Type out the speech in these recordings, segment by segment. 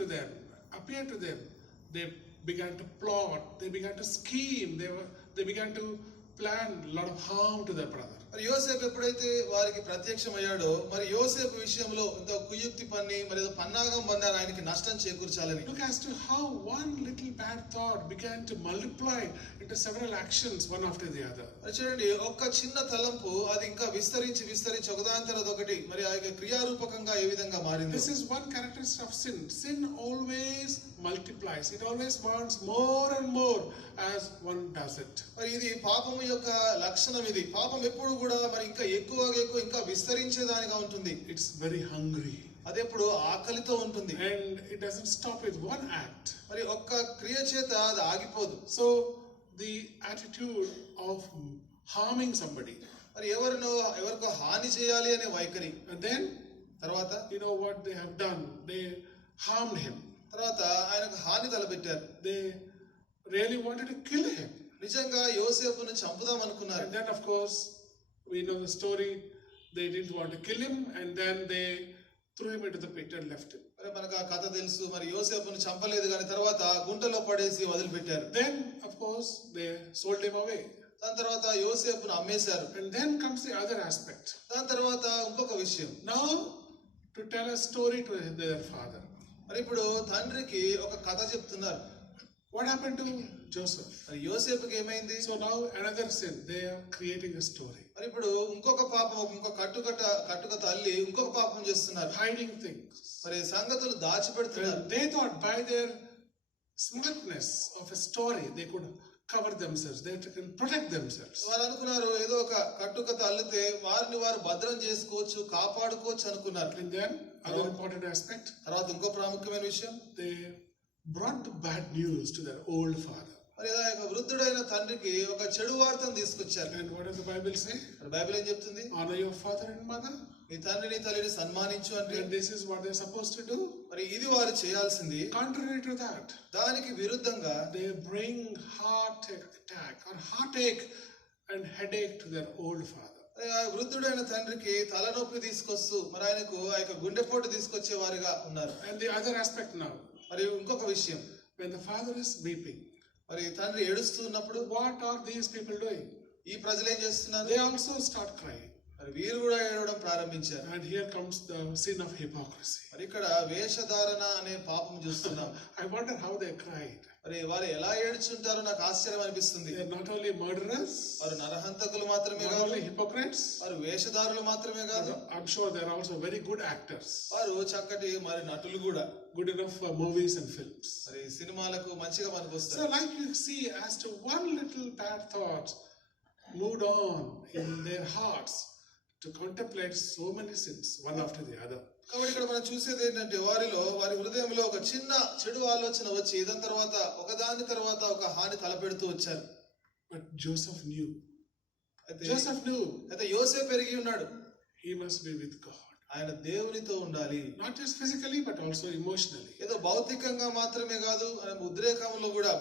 to them, appeared to them, they began to plot, they began to scheme, they began to plan a lot of harm to their brother. మరి యోసేపు ఎప్పుడైతే వారికి ప్రత్యక్షమయ్యాడో మరి యోసేపు విషయంలో ఎంతో కుయుక్తి పన్ని మరి ఏదో పన్నాగం పన్నారు ఆయనకి నష్టం చేకూర్చాలని. Look as to how one little bad thought began to multiply into several actions one after the other. చూడండి, ఒక్క చిన్న తలంపు అది ఇంకా విస్తరించి ఒకదాని తర్వాత ఒకటి మరి ఆ క్రియారూపకంగా ఏ విధంగా మారింది. This is one characteristic of sin. Sin always multiplies. It always wants more and more as one does it. మరి ఇది పాపము యొక్క లక్షణం. ఇది పాపం ఎప్పుడు కూడా మరి ఇంకా ఎక్కువ ఇంకా విస్తరించేదానిగా ఉంటుంది. It's very hungry. అది ఎప్పుడు ఆకలితో ఉంటుంది. And it doesn't stop with one act. మరి ఒక్క క్రియ చేత అది ఆగిపోదు. So the attitude of harming somebody, మరి ఎవరికో హాని చేయాలి అనే వైఖరి. and then తర్వాత you know what they have done, they harmed him. తర్వాత ఆయనకు హాని తలపెట్టారు. They really wanted to kill him. నిజంగా యోసేపును చంపుదాం అనుకున్నారు. And then of course we know the story, they didn't want to kill him and then they threw him into the pit and left him. మరి మనకు ఆ కథ తెలుసు. మరి యోసేపును చంపలేదు కానీ తర్వాత గుంటలో పడేసి వదిలిపెట్టారు. Then of course they sold him away. దాని తర్వాత యోసేపును అమ్మేశారు. And then comes the other aspect. దాని తర్వాత ఇంకొక విషయం. Now to tell a story to their father. మరి ఇప్పుడు తండ్రికి ఒక కథ చెప్తున్నారు. What happened to Joseph? మరి యోసేపుకి ఏమైంది? So now another sin, they are creating a story. మరి ఇప్పుడు ఇంకొక పాపం, ఇంకొక కట్టుకథ అల్లి ఇంకొక పాపం చేస్తున్నారు. Hiding things. మరి సంగతులు దాచిపెడుతున్నారు. They thought by their smartness of a story they could cover themselves, they can protect themselves. వారు అనుకున్నారు ఏదో ఒక కట్టుకథ అల్లితే వారిని వారు భద్రం చేసుకోవచ్చు, కాపాడుకోవచ్చు అనుకున్నారు. And then other important aspect, తర్వాత ఇంకో ప్రాముఖ్యమైన విషయం, they brought the bad news to their old father. మరి వృద్ధుడైన తండ్రికి ఒక చెడు వార్తను తీసుకొచ్చారు. And what does the Bible say? Bible ఏం చెప్తుంది? Honor your father and mother. నీ తండ్రిని తల్లిని సన్మానించు అంటే. And this is what they are supposed to do. మరి ఇది వారు చేయాల్సింది. Contrary to that, దానికి విరుద్ధంగా they bring heart attack or heartache and headache to their old father. వృద్ధుడైన తండ్రికి తలనొప్పి తీసుకొస్తూ మరి ఆయనకు ఆ యొక్క గుండెపోటు తీసుకొచ్చే వారిగా ఉన్నారు. And the other aspect now, మరి ఇంకొక విషయం, when the father is weeping, మరి తండ్రి ఏడుస్తున్నప్పుడు what are these people doing? ఈ ప్రజలు ఏం చేస్తున్నారు? They also start crying. మరి వీరు కూడా ఏడవడం ప్రారంభించారు. And here comes the sin of hypocrisy. మరి ఇక్కడ వేషధారణ అనే పాపం చూస్తున్నాం. I wonder how they cried. మరి వారు ఎలా ఏడ్చుంటారో నాకు ఆశ్చర్యం అనిపిస్తుంది. They are not only murderers, వారు నరహంతకులు మాత్రమే కాదు, not only hypocrites, వారు వేషధారులు మాత్రమే కాదు, I'm sure they are also very good actors. వారు చక్కటి మరి నటులు కూడా. Good enough for movies and films. మరి సినిమాలకు మంచిగా పనికొస్తారు. So like you see, as to one little bad thought moved on in their hearts to contemplate so many sins one after the other. కాబట్టి ఇక్కడ మనం చూసేది ఏంటంటే వారి హృదయంలో ఒక చిన్న చెడు ఆలోచన వచ్చి దాని తర్వాత ఒకదాని తర్వాత ఒక హాని తలపెడుతూ వచ్చారు. But Joseph knew. అయితే యోసేపు ఎరిగి ఉన్నాడు. He must be with God. ఆయన దేవునితో ఉండాలి. Not just physically but also emotionally. ఏదో భౌతికంగా మాత్రమే కాదు,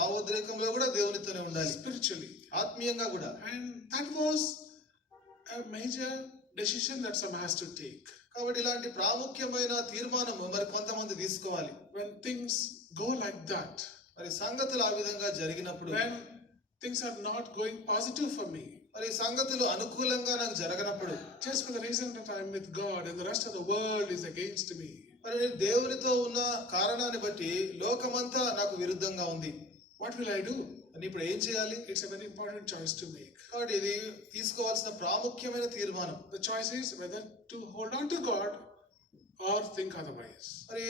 భావోద్రేకంలో కూడా దేవునితోనే ఉండాలి. Spiritually, ఆత్మీయంగా కూడా. And that was a major decision that some has to take. కాబట్టి ఇలాంటి ప్రాముఖ్యమైన తీర్మానము మరి కొంతమంది తీసుకోవాలి. When things go like that, మరి సంగతులు ఆ విధంగా జరిగినప్పుడు, when things are not going positive for me, మరి సంగతులు అనుకూలంగా నాకు జరగనప్పుడు, just for the reason that I am with God and the rest of the world is against me, మరి నేను దేవునితో ఉన్న కారణాన్ని బట్టి లోకమంతా నాకు విరుద్ధంగా ఉంది, what will I do? అని ఇప్పుడు ఏం చేయాలి? It's a very important choice to make. కాబట్టి ఇది తీసుకోవాల్సిన ప్రాముఖ్యమైన తీర్మానం. The choice is whether to hold on to God or think otherwise. మరి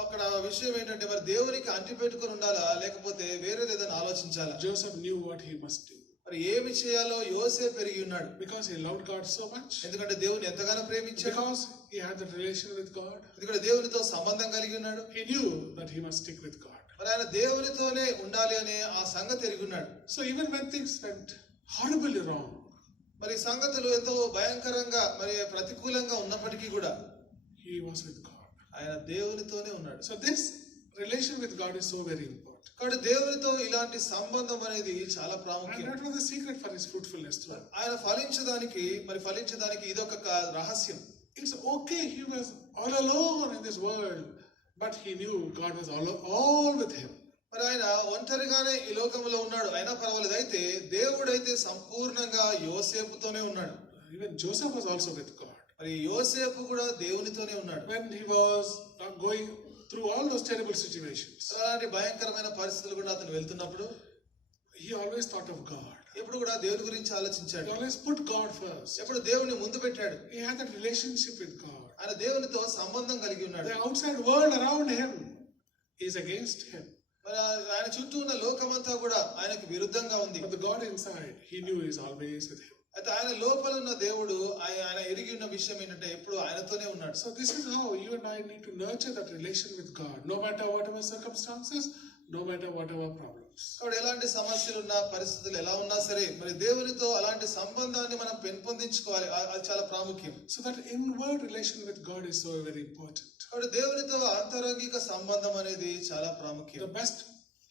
అక్కడ విషయం ఏంటంటే మరి దేవునికి అంటి పెట్టుకొని ఉండాలా లేకపోతే వేరేది ఏదైనా ఆలోచించాలా? Joseph knew what he must do. మరి ఏమి చేయాలో యోసేపు ఎరిగి ఉన్నాడు. Because he loved God so much. ఎందుకంటే దేవుని ఎంతగానో ప్రేమించాడు. Because he had that relation with God. ఎందుకంటే దేవునితో సంబంధం కలిగి ఉన్నాడు. He knew that he must stick with God. మరి ఆయన దేవునితోనే ఉండాలి అనే ఆ సంగతి ఎరిగి ఉన్నాడు. So even when things went horribly wrong, మరి సంగతులు ఎంతో భయంకరంగా మరి ప్రతికూలంగా ఉన్నప్పటికీ కూడా he was with God. ఆయన దేవునితోనే ఉన్నాడు. So this relation with God is so very important. కాబట్టి దేవునితో ఇలాంటి సంబంధం అనేది చాలా ప్రాముఖ్యం. And that was the secret for his fruitfulness too. ఆయన ఫలించడానికి ఇదొక రహస్యం. It's okay, he was all alone in this world, But he knew God was all with him. మరి ఆయన ఒంటరిగానే ఈ లోకంలో ఉన్నాడు, అయినా పర్వాలేదు. అయితే దేవుడైతే సంపూర్ణంగా యోసేపుతోనే ఉన్నాడు. Even Joseph was also with God. మరి యోసేపు కూడా దేవునితోనే ఉన్నాడు. When he was going through all those terrible situations, అలాంటి భయంకరమైన పరిస్థితులు కూడా అతను వెళ్తున్నప్పుడు he always thought of God. ఎప్పుడు కూడా దేవుని గురించి ఆలోచించాడు. He always put God first. ఎప్పుడు దేవుని ముందు పెట్టాడు. He had that relationship with God. ఆయన దేవునితో సంబంధం కలిగి ఉన్నాడు. The outside world around him is against him. మరి ఆయన చుట్టూ ఉన్న లోకమంతా కూడా ఆయనకు విరుద్ధంగా ఉంది. But the God inside, he knew is always with him. అయితే ఆయన లోపల ఉన్న దేవుడు ఆయన ఎరిగి ఉన్న విషయం ఏంటంటే ఎప్పుడు ఆయనతోనే ఉన్నాడు. So this is how you and I need to nurture that relation with God, no matter whatever circumstances, no matter whatever problems. కాబట్టి ఎలాంటి సమస్యలు ఉన్నా, పరిస్థితులు ఎలా ఉన్నా సరే, మరి దేవునితో అలాంటి సంబంధాన్ని మనం పెంపొందించుకోవాలి. అది చాలా ప్రాముఖ్యం. So that inward relation with God is so very important. కాబట్టి దేవునితో అంతరంగిక సంబంధం అనేది చాలా ప్రాముఖ్యం. The best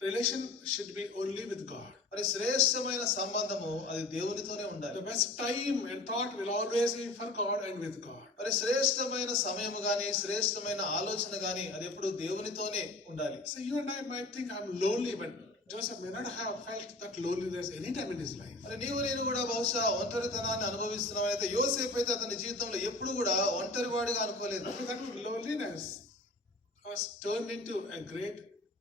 relation should be only with God. మరి శ్రేష్టమైన సంబంధము అది దేవునితోనే ఉండాలి. The best time and thought will always be for God and with God. మరి శ్రేష్టమైన సమయము గాని, శ్రేష్టమైన ఆలోచన గాని అది ఎప్పుడు దేవునితోనే ఉండాలి. So you and I might think I'm lonely, but Joseph may not have felt that loneliness any time in his life. మరి నీవు నేను కూడా బహుశా ఒంటరితనాన్ని అనుభవిస్తున్నాం. అయితే యోసేపు అయితే అతని జీవితంలో ఎప్పుడు కూడా ఒంటరివాడిగా అనుకోలేదు. That loneliness was turned into a great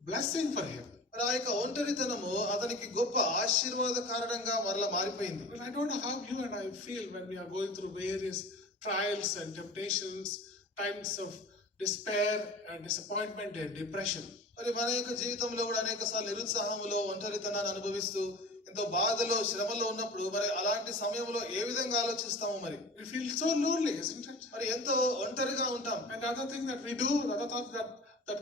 blessing for him. మరి ఆ యొక్క ఒంటరితనము అతనికి గొప్ప ఆశీర్వాద కారణంగా మరలా మారిపోయింది. Well, I don't know how you and I feel when we are going through various trials and temptations, times of despair and disappointment and depression. మరి మన యొక్క జీవితంలో కూడా అనేక సార్లు నిరుత్సాహంలో, ఒంటరితనాన్ని అనుభవిస్తూ, ఎంతో బాధలో, శ్రమలో ఉన్నప్పుడు మరి అలాంటి సమయంలో ఏ విధంగా ఆలోచిస్తాము? మరి We feel so lonely, isn't it? మరి ఎంతో ఒంటరిగా ఉంటాం. And the other thing that we do, the other thought that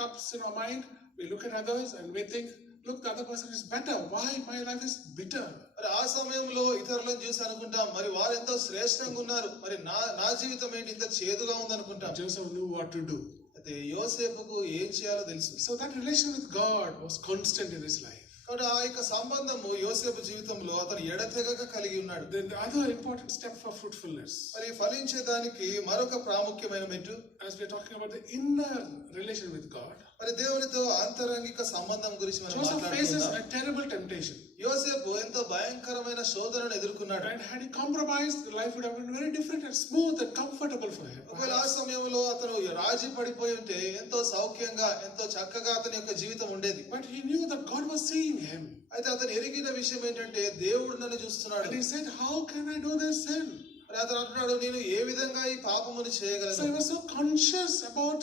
comes in our mind, we look at others and we think, look, the other person is better. Why my life is bitter? మరి ఆ సమయంలో ఇతరులను చూసి అనుకుంటాం, మరి వారు ఎంతో శ్రేష్టంగా ఉన్నారు, మరి నా జీవితం ఏంటి ఇంత చేదుగా ఉంది అనుకుంటాం. Joseph knew what to do. అయితే యోసేపుకు ఏం చేయాలో తెలుసు. So that relation with God was constant in his life. కాబట్టి ఆ యొక్క సంబంధము యోసేపు జీవితంలో అతను ఎడతెగక కలిగి ఉన్నాడు. Then the other important step for fruitfulness, మరి ఫలించేదానికి మరొక ప్రాముఖ్యమైన మెట్టు, as we are talking about the inner relation with God, మరి దేవునితో ఆంతరంగిక సంబంధం గురించి మనం Joseph faces మాట్లాడుకుందాం. a terrible temptation. యోసేపు ఎంతో భయంకరమైన శోధనను ఎదుర్కొన్నాడు. And had he compromised, life would have been very different and smooth and comfortable for him. ఒకవేళ ఆ సమయంలో అతను రాజీ పడిపోయి ఉంటే ఎంతో సౌఖ్యంగా, ఎంతో చక్కగా అతని యొక్క జీవితం ఉండేది. But he knew that God was seeing him. అయితే అతను ఎరిగిన విషయం ఏంటంటే దేవుడు నన్ను చూస్తున్నాడు. And he said, how can I do this sin? మరి అతను అంటున్నాడు, నేను ఏ విధంగా ఈ పాపమును So చేయగలను? he was so conscious about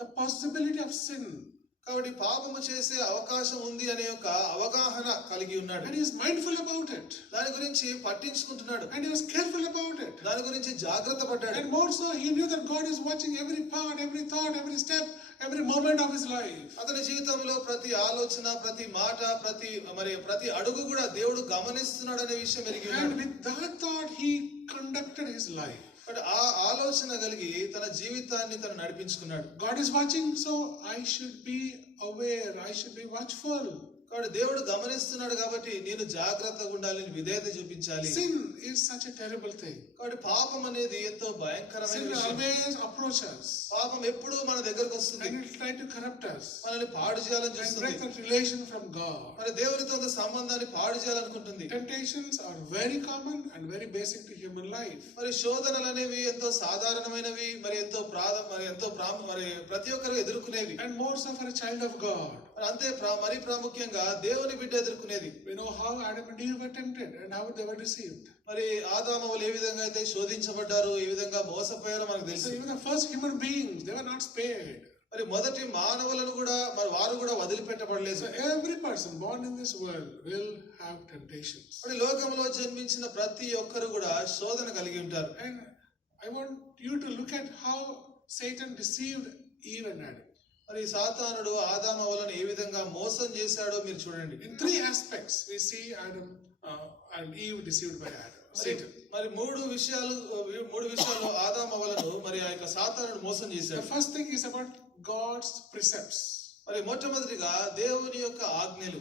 the possibility of sin. కాబట్టి పాపము చేసే అవకాశం ఉంది అనే ఒక అవగాహన కలిగి ఉన్నాడు. And he is mindful about it. దాని గురించి పట్టించుకుంటున్నాడు. And he was careful about it. దాని గురించి జాగ్రత్త పడ్డాడు. And more so, he knew that God is watching every part, every thought, every step, every moment of his life. అతని జీవితంలో ప్రతి ఆలోచన, ప్రతి మాట, ప్రతి అడుగు కూడా దేవుడు గమనిస్తున్నాడు అనే విషయం ఎరిగి ఉన్నాడు. And with that thought, he conducted his life. But ఆ ఆలోచన కలిగి తన జీవితాన్ని తను నడిపించుకున్నాడు. God is watching, so I should be aware, I should be watchful. కాబట్టి దేవుడు గమనిస్తున్నాడు కాబట్టి నేను జాగ్రత్తగా ఉండాలి, విధేయత చూపించాలి. Sin is such a terrible thing. కాబట్టి పాపం అనేది ఎంతో భయంకరమైన Sin విషయం. always approaches us. పాపం ఎప్పుడు మన దగ్గరకు వస్తుంది. And it will try to corrupt us. మనల్ని పాడు చేయాలని And చూస్తుంది. break that relation from God. మన దేవునితో ఉన్న సంబంధాన్ని పాడు చేయాలనుకుంటుంది. Temptations are very common and very basic to human life. మరి శోధనలు అనేవి ఎంతో సాధారణమైనవి, మరి ప్రతి ఒక్కరు ఎదుర్కొనేవి. And more so for a child of God. మరి అంతే మరి ప్రాముఖ్యంగా దేవుని బిడ్డ ఎదుర్కొనేది. We know how Adam and Eve were tempted and how they were deceived. మరి ఆదామవులు ఏ విధంగా అయితే శోధించబడ్డారు, ఏ విధంగా మోసపోయారో మనకు తెలుసు. So even the first human beings, they were not spared. మరి మొదటి మానవులను కూడా వారు కూడా వదిలిపెట్టబడలేదు. So every person born in this world will have temptations. మరి లోకంలో జన్మించిన ప్రతి ఒక్కరు కూడా శోధన కలిగి ఉంటారు. And I want you to look at how Satan deceived Eve and Adam. మరి సాతానుడు ఆదామవులను ఏ విధంగా మోసం చేశాడో మీరు చూడండి. In three aspects we see Adam and Eve deceived by Satan. మరి మూడు విషయాలు ఆదామవులను మరి ఆ యొక్క సాతానుడు మోసం చేశాడు. The first thing is about God's precepts. మరి మొట్టమొదటిగా దేవుని యొక్క ఆజ్ఞలు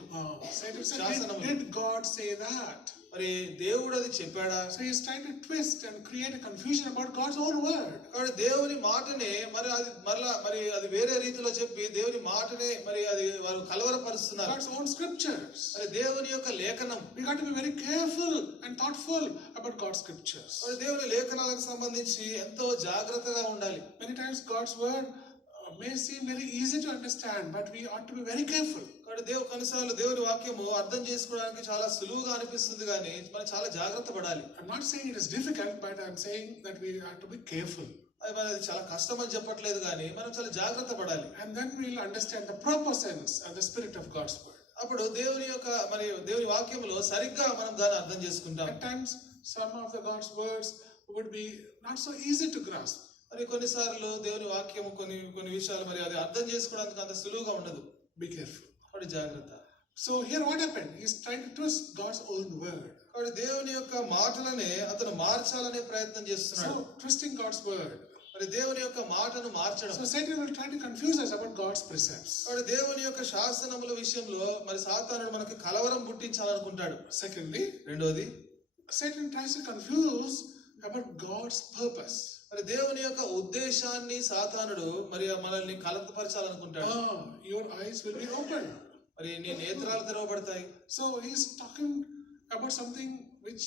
Satan said, శాసనములు. did God say that? మరి దేవుడు అది చెప్పాడా? So he's trying to twist and create a confusion about God's own word. కాబట్టి దేవుని మాటనే మరి అది మరలా మరి అది వేరే రీతిలో చెప్పి దేవుని మాటనే మరి అది వారు కలవరపరుస్తున్నారు. God's own scriptures. మరి దేవుని యొక్క లేఖనం. We got to be very careful and thoughtful about God's scriptures. మరి దేవుని లేఖనాలకు సంబంధించి ఎంతో జాగ్రత్తగా ఉండాలి. Many times God's word may seem very easy to understand, but we ought to be very careful. కాబట్టి కొన్నిసార్లు దేవుని వాక్యము అర్థం చేసుకోవడానికి చాలా సులువుగా అనిపిస్తుంది కానీ మనం చాలా జాగ్రత్త పడాలి. I'm not saying it is difficult, but I'm saying that we have to be careful. అది చాలా కష్టం అని చెప్పట్లేదు కానీ మనం చాలా జాగ్రత్త పడాలి. And then we'll understand the proper sense and the spirit of God's word. అప్పుడు దేవుని యొక్క మరి దేవుని వాక్యములో సరిగ్గా మనం దాన్ని అర్థం చేసుకుంటాం. At times some of the God's words would be not so easy to grasp. మరి కొన్నిసార్లు దేవుని వాక్యము కొన్ని విషయాలు మరి అది అర్థం చేసుకోవడానికి అంత సులువుగా ఉండదు. Be careful. కాబట్టి జాగ్రత్త. So here what happened? He's trying to twist God's own word. కాబట్టి దేవుని యొక్క మాటలనే అతను మార్చాలనే ప్రయత్నం చేస్తున్నాడు. So twisting God's word. మరి దేవుని యొక్క మాటను మార్చడం. So Satan will try to confuse us about God's precepts. కాబట్టి దేవుని యొక్క శాసనముల విషయంలో మరి సాతానుడు మనకి కలవరం పుట్టించాలనుకుంటాడు. Secondly, రెండోది Satan tries to confuse about God's purpose. మరి దేవుని యొక్క ఉద్దేశాన్ని సాతానుడు మరి మనల్ని కలతపరచాలనుకుంటాడు. Your eyes will be open. మరి నీ నేత్రాలు తెరవబడతాయి. So he's talking about something which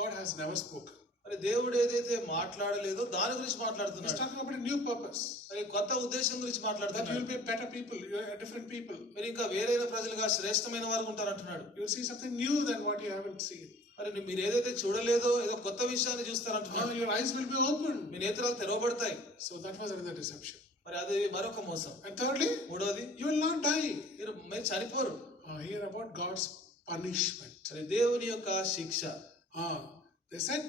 God has never spoken. మరి దేవుడు ఏదైతే మాట్లాడలేదో దాని గురించి He's మాట్లాడుతున్నాడు. talking about a new purpose. మరి కొత్త ఉద్దేశం గురించి That you మాట్లాడుతున్నాడు. will be better people, you are different people. మరి ఇంకా వేరైన ప్రజలుగా శ్రేష్టమైన వారు ఉంటారు అంటున్నాడు. You will see something new than what you haven't seen. మరి మీరు ఏదైతే చూడలేదో ఏదో కొత్త విషయాన్ని చూస్తారంటున్నాడు. Your eyes will be open. మీ నేత్రాలు తెరవబడతాయి. So that was another deception. మరి అది మరొక మోసం. And thirdly, మూడోది you will not die. మీరు చనిపోరు. Hear about God's punishment. మరి దేవుని యొక్క శిక్ష. They said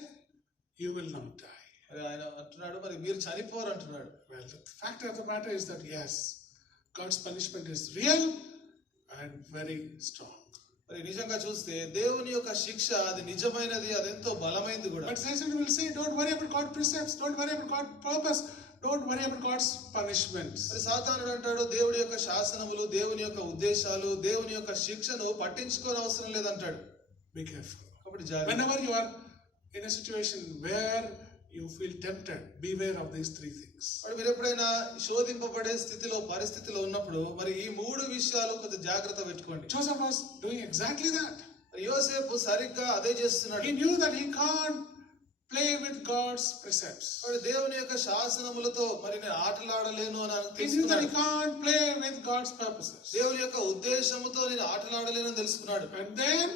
you will not die. మరి ఆయన అంటున్నాడు మరి మీరు చనిపోరు అంటున్నాడు. Well, the fact of the matter is that yes, God's punishment is real and very strong. మరి నిజంగా చూస్తే దేవుని యొక్క శిక్ష అది నిజమైనది, అది ఎంతో బలమైనది కూడా. But Satan will say, don't worry about God's precepts, don't worry about God's purpose, don't worry about God's punishments. మరి సాతానుడు అంటాడు దేవుడి యొక్క శాసనములు, దేవుని యొక్క ఉద్దేశాలు, దేవుని యొక్క శిక్షను పట్టించుకోని అవసరం లేదంటాడు. Be careful. కాబట్టి జాగ్రత్త. Whenever you are in a situation where you feel tempted, beware of these three things. మరి మీరు ఎప్పుడైనా శోధింపబడే స్థితిలో పరిస్థితిలో ఉన్నప్పుడు మరి ఈ మూడు విషయాలు కొంచెం జాగ్రత్త పెట్టుకోండి. Joseph was doing exactly that. యోసేపు సరిగ్గా అదే చేస్తున్నాడు. He knew that he can't play with God's precepts. మరి దేవుని యొక్క శాసనములతో మరి నేను ఆటలాడలేను అని He knew that he తెలుసుకున్నాడు. can't play with God's purposes. దేవుని యొక్క ఉద్దేశముతో నేను ఆటలాడలేను అని తెలుసుకున్నాడు. And then